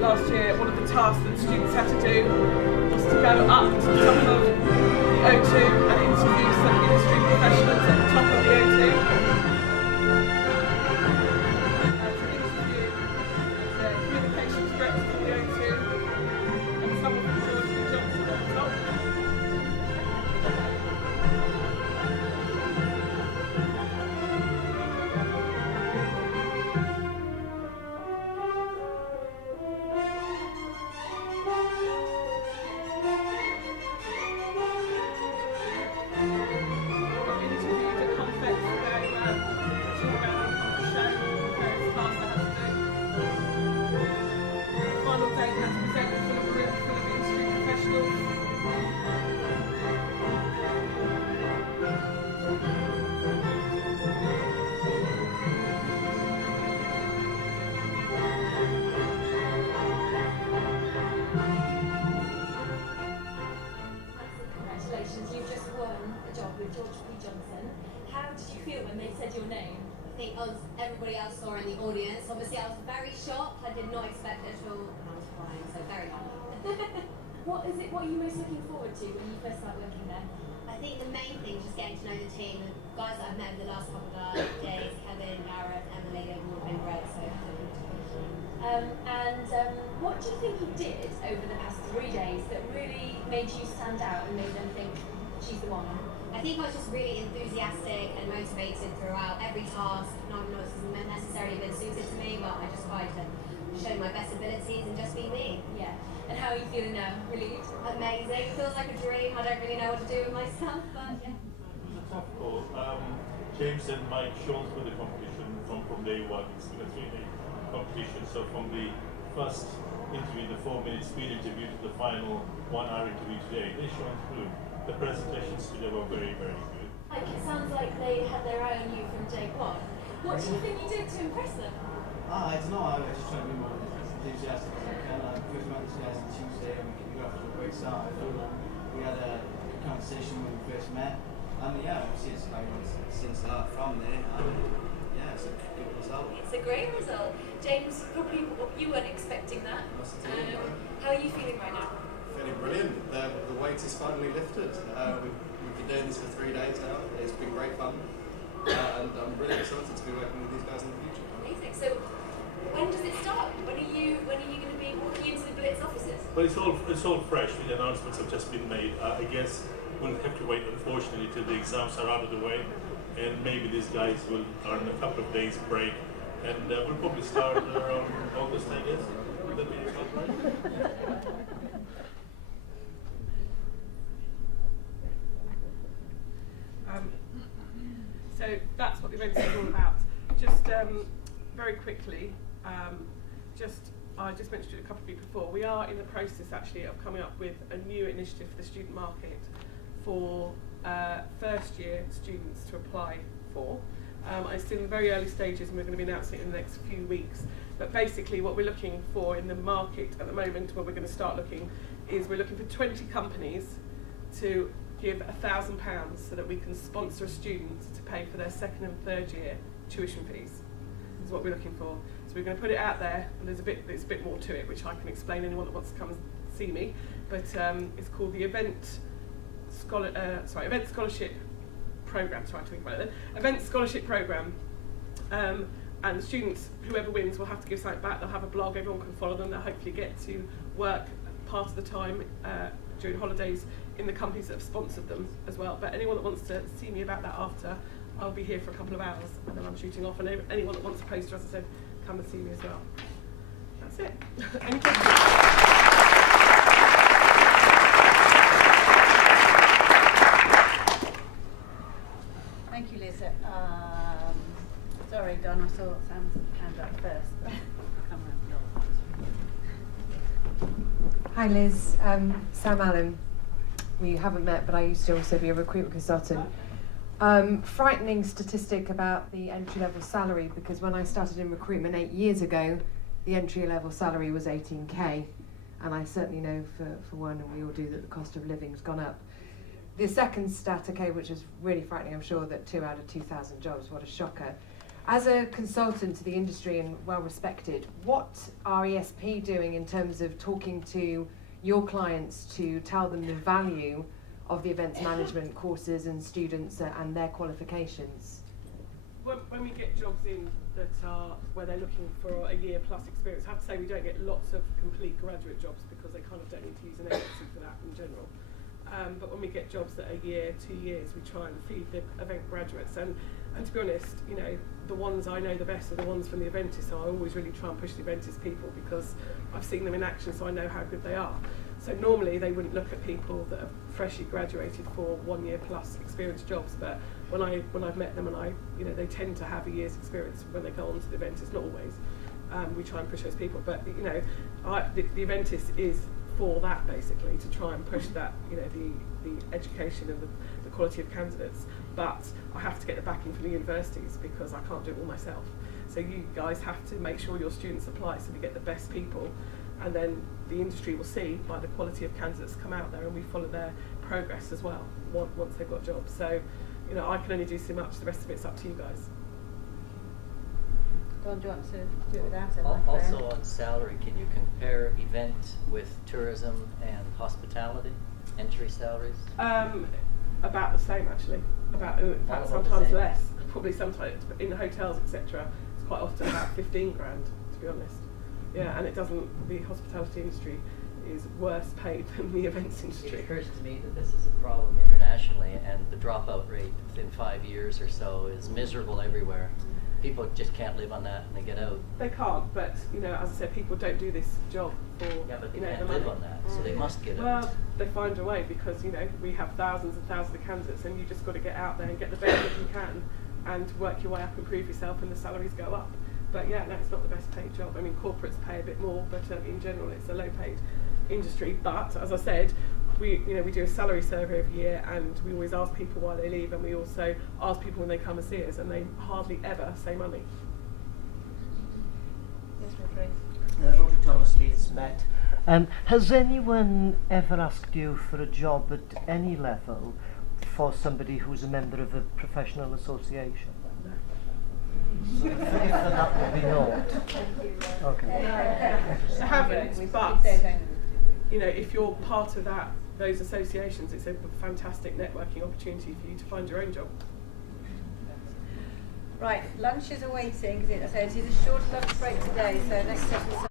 last year, one of the tasks that students had to do was to go up to the top of the O2 and interview some industry professionals at the top of the O2. To interview the communications director of the O2 and someone from George Johnson at the top. Everybody else saw in the audience. Obviously, I was very shocked. I did not expect it at all, and I was crying, so very happy. What are you most looking forward to when you first start working there? I think the main thing is just getting to know the team. The guys that I've met over the last couple of days, Kevin, Gareth, Emily, they've all been great, so what do you think you did over the past 3 days that really made you stand out and made them think she's the one? I think I was just really enthusiastic and motivated throughout every task. Not necessarily been suited to me, but I just tried to show my best abilities and just be me. Yeah. And how are you feeling now? Relieved? Amazing. It feels like a dream. I don't really know what to do with myself, but yeah. It was a tough call. James and Mike shone through the competition from day one. It's been a 3-day competition. So from the first interview, the 4-minute speed interview, to the final 1-hour interview today, they shone through. The presentations today were very, very good. Like, it sounds like they had their eye on you from day one. What do you think you did to impress them? I don't know, I was just trying to be more enthusiastic as I can. I first met this guys on Tuesday and we got off to a great start. We had a good conversation when we first met. And yeah, obviously it's like since that from there. And yeah, it's a good result. It's a great result. James, probably you weren't expecting that. How are you feeling right now? Feeling brilliant. The weight is finally lifted. We've been doing this for 3 days now. It's been great fun. And I'm really excited to be working with these guys in the future. Amazing. So when does it start? When are you going to be walking into the Blitz offices? Well, it's all fresh. The announcements have just been made. I guess we'll have to wait, unfortunately, till the exams are out of the way, and maybe these guys will earn a couple of days break, and we'll probably start around August, I guess. Would that be about right? So that's what the event is all about. Just very quickly, I just mentioned it a couple of weeks before, we are in the process actually of coming up with a new initiative for the student market for first year students to apply for. It's still in the very early stages and we're going to be announcing it in the next few weeks. But basically what we're looking for in the market at the moment, where we're going to start looking, is we're looking for 20 companies to give £1,000 so that we can sponsor a student to pay for their second and third year tuition fees. Is what we're looking for. So we're going to put it out there, and there's a bit more to it, which I can explain anyone that wants to come and see me. But it's called the Event Scholarship Program. Trying to think about it. Event Scholarship Program. And the students, whoever wins, will have to give something back. They'll have a blog. Everyone can follow them. They'll hopefully get to work part of the time during holidays in the companies that have sponsored them as well. But anyone that wants to see me about that after, I'll be here for a couple of hours and then I'm shooting off. And anyone that wants a poster, as I said, come and see me as well. That's it. Any questions? Thank you, Liz. Sorry, Don, I saw Sam's hand up first. Come around. Hi Liz, Sam Allen. We haven't met, but I used to also be a recruitment consultant. Frightening statistic about the entry-level salary, because when I started in recruitment 8 years ago, the entry-level salary was 18k, and I certainly know for one, and we all do, that the cost of living's gone up. The second stat, okay, which is really frightening, I'm sure, that 2 out of 2,000 jobs, what a shocker. As a consultant to the industry and well respected, what are ESP doing in terms of talking to your clients to tell them the value of the events management courses and students and their qualifications? When we get jobs in that are where they're looking for a year plus experience, I have to say we don't get lots of complete graduate jobs because they kind of don't need to use an agency for that in general. But when we get jobs that are a year, 2 years, we try and feed the event graduates. And to be honest, you know, the ones I know the best are the ones from the Eventice. So I always really try and push the Eventice people because I've seen them in action, so I know how good they are. So normally they wouldn't look at people that have freshly graduated for 1 year plus experience jobs, but when I've met them and they tend to have a year's experience when they go on to the Eventice. Not always. We try and push those people, but you know, the Eventice is for that basically, to try and push that, you know, the education and the quality of candidates. But I have to get the backing from the universities because I can't do it all myself. So you guys have to make sure your students apply so we get the best people, and then the industry will see by the quality of candidates come out there, and we follow their progress as well once they've got jobs. So, you know, I can only do so much. The rest of it's up to you guys. Don, do you want to do it without it? Also on salary, can you compare event with tourism and hospitality, entry salaries? About the same actually. In fact, sometimes less. Probably sometimes in hotels, etc. It's quite often about 15 grand, to be honest. Yeah, and the hospitality industry is worse paid than the events industry. It occurs to me that this is a problem internationally, and the dropout rate within 5 years or so is miserable everywhere. People just can't live on that, and they get out. They can't, but you know, as I said, people don't do this job for But they you know, can't the money. live on that, so they must get out. Well, they find a way because you know we have thousands and thousands of candidates, and you just got to get out there and get the best that you can, and work your way up, improve yourself, and the salaries go up. But yeah, no, it's not the best paid job. I mean, corporates pay a bit more, but in general, it's a low paid industry. But as I said, we do a salary survey every year, and we always ask people why they leave, and we also ask people when they come and see us, and they hardly ever say money. Yes, Rory. Roger Thomas, Leeds Met. Has anyone ever asked you for a job at any level for somebody who's a member of a professional association? So the figure for that would be no. Okay. I haven't, but you know, if you're part of those associations, it's a fantastic networking opportunity for you to find your own job. Right, lunch is awaiting, because it is a short lunch break today, so next session is